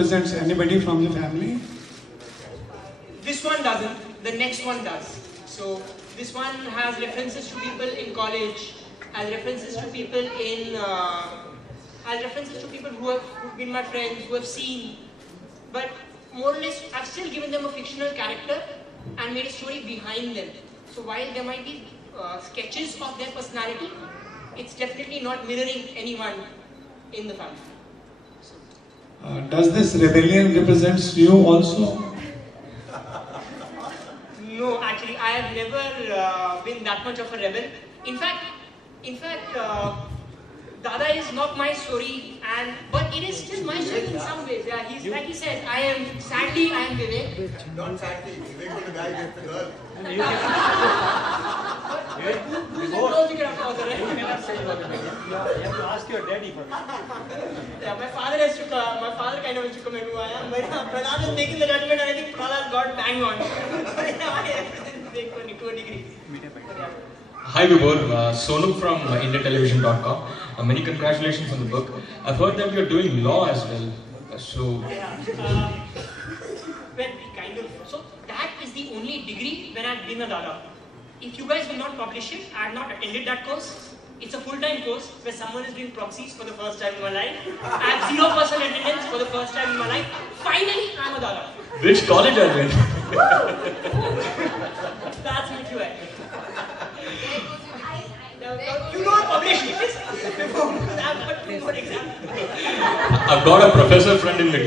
Represents anybody from the family? This one doesn't, the next one does. So this one has references to people in college, has references to people who've been my friends, who have seen. But more or less, I've still given them a fictional character and made a story behind them. So while there might be sketches of their personality, it's definitely not mirroring anyone in the family. Does this rebellion represents you also? No, actually, I have never been that much of a rebel. In fact, Dada is not my story, but it is still my story in some ways. Yeah, he's like he said, I am Vivek. Not sadly, Vivek was the guy who gets the girl. Who's the girl to get after author, right? You cannot say about it. You have to ask your daddy first. Yeah, my father kind of has to come in who I am. But Pranal is making the judgment and I think Pranal has got bang on. To a degree. Hi Vibhor, Sonu from IndianTelevision.com. Many congratulations on the book. I've heard that you're doing law as well. So So that is the only degree when I've been a Dada. If you guys will not publish it, I have not attended that course. It's a full-time course where someone is doing proxies for the first time in my life. I have 0% attendance for the first time in my life. Finally, I'm a Dada. which college are you in? That's what you are. You don't publish it because I've got 2 more exams. I've got a professor friend in the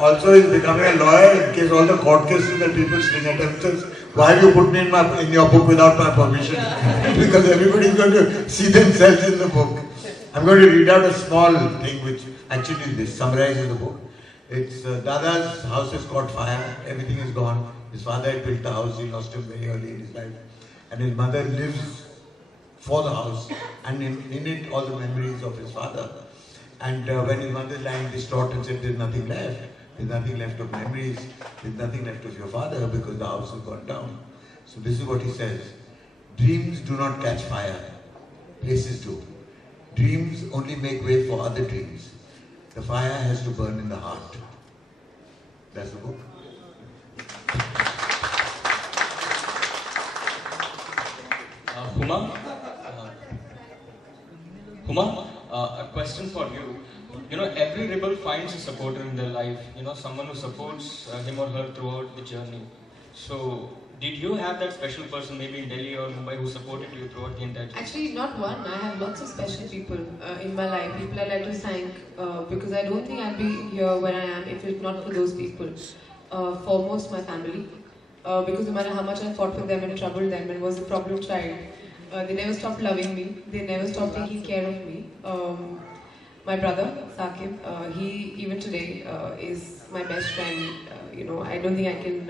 Also, he's becoming a lawyer in case all the court cases that people sling at him says, why have you put me in your book without my permission? Because everybody's going to see themselves in the book. I'm going to read out a small thing which actually this summarizes the book. It's Dada's house has caught fire, everything is gone. His father had built the house, he lost him very early in his life. And his mother lives for the house and in it all the memories of his father. And when his mother is lying distraught and said there's nothing left, there's nothing left of memories, there's nothing left of your father because the house has gone down. So this is what he says. Dreams do not catch fire, places do. Dreams only make way for other dreams. The fire has to burn in the heart. That's the book. Huma, a question for you. You know, every rebel finds a supporter in their life. You know, someone who supports him or her throughout the journey. So, did you have that special person, maybe in Delhi or Mumbai, who supported you throughout the entire journey? Actually, not one. I have lots of special people in my life. People I like to thank because I don't think I'd be here where I am if it's not for those people. Foremost, my family. Because no matter how much I fought for them and troubled them and was a problem child, they never stopped loving me. They never stopped taking care of me. My brother, Saqib, he even today is my best friend. I don't think I can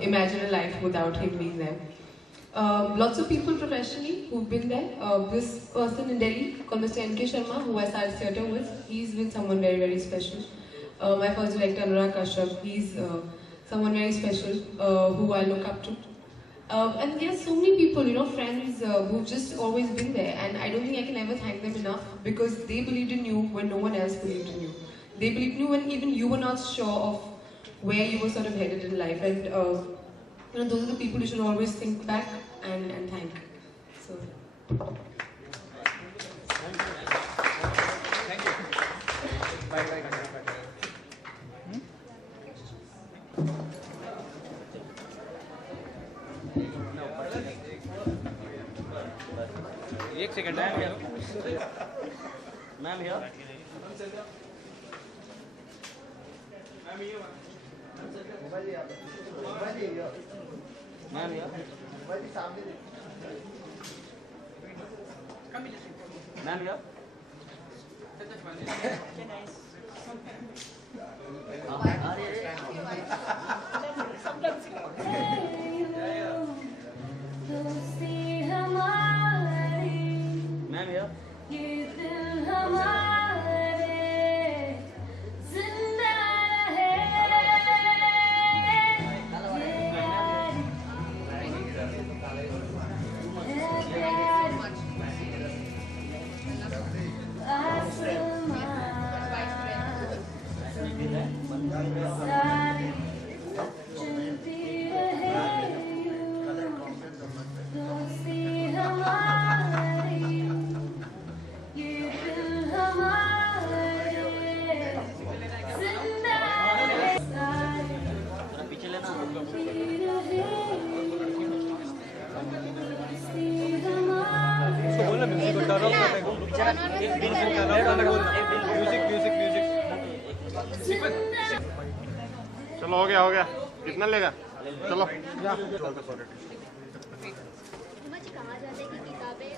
imagine a life without him being there. Lots of people professionally who've been there. This person in Delhi called Mr. N.K. Sharma, who I started theatre with, he's been someone very, very special. My first director, Anurag Kashyap, he's someone very special who I look up to. And there are so many people, friends who've just always been there, and I don't think I can ever thank them enough because they believed in you when no one else believed in you. They believed in you when even you were not sure of where you were sort of headed in life, and those are the people you should always think back and thank. So. Thank you. Bye. एक second ma'am here ma'am here ma'am here ma'am here ma'am here पीछे लेना चलो हो गया कितना लेगा चलो मुझे कहा जाता है कि किताबें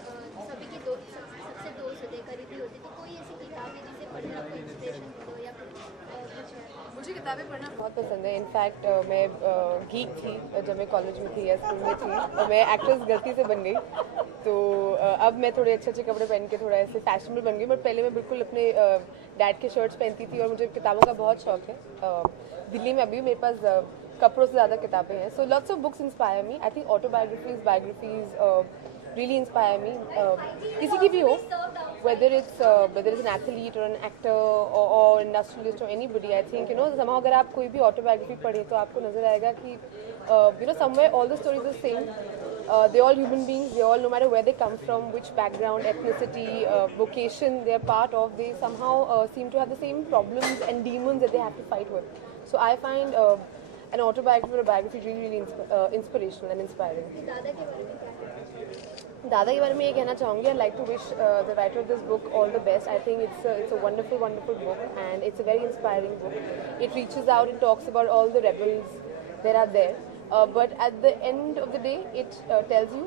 सभी की सबसे दोस्त होते करीबी होती तो कोई ऐसी किताब है जिसे पढ़ने आपको इंस्पिरेशन मिलो या फिर कुछ है? मुझे किताबें पढ़ना बहुत पसंद है। इनफैक्ट मैं गीक थी जब मैं कॉलेज में थी या स्कूल में थी और मैं एक्ट्रेस गलती से बन गई। तो अब मैं थोड़े अच्छे कपड़े पहन के थोड़ा ऐसे फैशनेबल बन गई, बट पहले मैं बिल्कुल अपने डैड के शर्ट्स पहनती थी और मुझे किताबों का बहुत शौक है। दिल्ली में अभी मेरे पास कपड़ों से ज़्यादा किताबें हैं। So lots of books inspire me. I think autobiographies, biographies really inspire me. किसी की भी हो, whether it's an athlete or an actor or industrialist or anybody, I think somehow अगर आप कोई भी autobiography पढ़े तो आपको नजर आएगा कि somewhere all the stories are the same. They're all human beings. They all, no matter where they come from, which background, ethnicity, vocation they're part of, they somehow seem to have the same problems and demons that they have to fight with. So I find an autobiography or a biography really inspirational and inspiring. दादा के बारे में ये कहना चाहूँगी, I like to wish the writer of this book all the best. I think it's a wonderful book and it's a very inspiring book. It reaches out and talks about all the rebels that are there. But at the end of the day, it tells you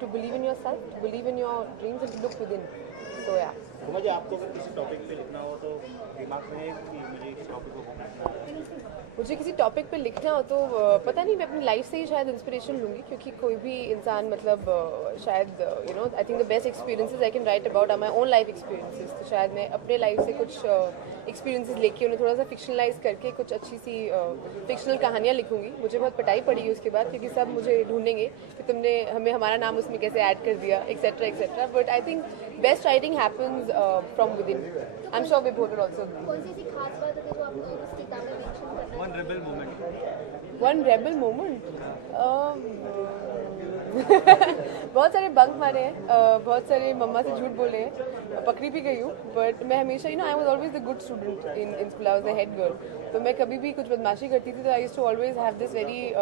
to believe in yourself, to believe in your dreams and to look within. So yeah. मुझे आपको अगर किसी topic पे लिखना हो तो दिमाग में है कि मुझे इस टॉपिक को लिखना है? मुझे किसी टॉपिक पे लिखना हो तो पता नहीं, मैं अपनी लाइफ से ही शायद इंस्पिरेशन लूँगी, क्योंकि कोई भी इंसान मतलब शायद I think the best experiences I can write about are my own life experiences. तो शायद मैं अपने लाइफ से कुछ एक्सपीरियंसेस लेके उन्हें थोड़ा सा फिक्शनलाइज करके कुछ अच्छी सी फिक्शनल कहानियाँ लिखूँगी. मुझे बहुत पिटाई पड़ी उसके बाद, क्योंकि सब मुझे ढूंढेंगे कि तुमने हमारा नाम उसमें कैसे ऐड कर दिया, etcetera etcetera. But I think best writing happens from within. I am sure we both will also. कौन सी ऐसी खास बात है जो आपको उस किताब में मेंशन करना है? One rebel moment. One rebel moment. बहुत सारे बंक मारे हैं, बहुत सारे मम्मा से झूठ बोले हैं, पकड़ी भी गई हूँ. बट मैं हमेशा I was always the good student in school. I was the head girl. तो मैं कभी भी कुछ बदमाशी करती थी तो I used to always have this very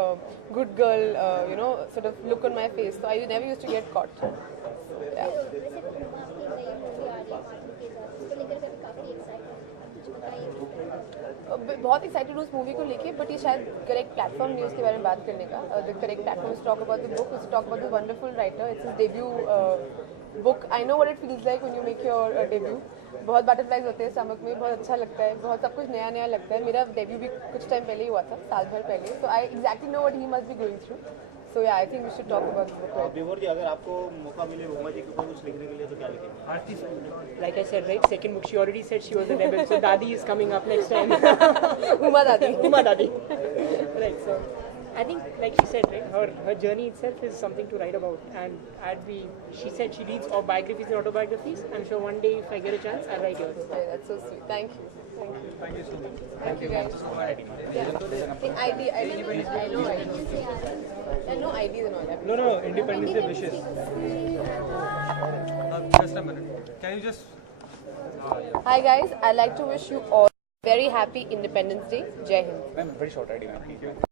good girl sort of look on my face. तो I never used to get caught. वैसे आपकी नई मूवी आ रही है मार्टिन के साथ, उसको लेकर के काफी एक्साइटेड हैं, कुछ बताइए. बहुत एक्साइटेड हूँ उस मूवी को लेके, बट ये शायद करेक्ट प्लेटफॉर्म नहीं उसके बारे में बात करने का. The correct platform is talk about the book, is talk about the wonderful writer. It's his debut book. I know what it feels like when you make your debut. बहुत butterflies होते हैं स्टमक में, बहुत अच्छा लगता है, बहुत सब कुछ नया लगता है. मेरा डेब्यू भी कुछ टाइम पहले ही हुआ था, साल भर पहले. So I exactly know what he must be going through. So yeah, I think we should talk about the book. विभोर जी, अगर आपको मौका मिले रोमा जी के ऊपर कुछ लिखने के लिए तो क्या लिखेंगे? Like I said, right, second book, she already said she was a rebel, so Dadi is coming up next time. Uma Dadi. Uma Dadi. Right, so I think, like she said, right, her journey itself is something to write about. And she said she reads biographies and autobiographies. I'm sure one day if I get a chance, I'll write yours. Yeah, that's so sweet. Thank you. Thank you so much. Thank you guys. Yeah. ID. I know IDs. I know IDs and all that. No, Independence Day wishes. Just a minute. Can you just... Hi guys, I'd like to wish you all very happy Independence Day. Jai Hind. Ma'am, very short ID, ma'am.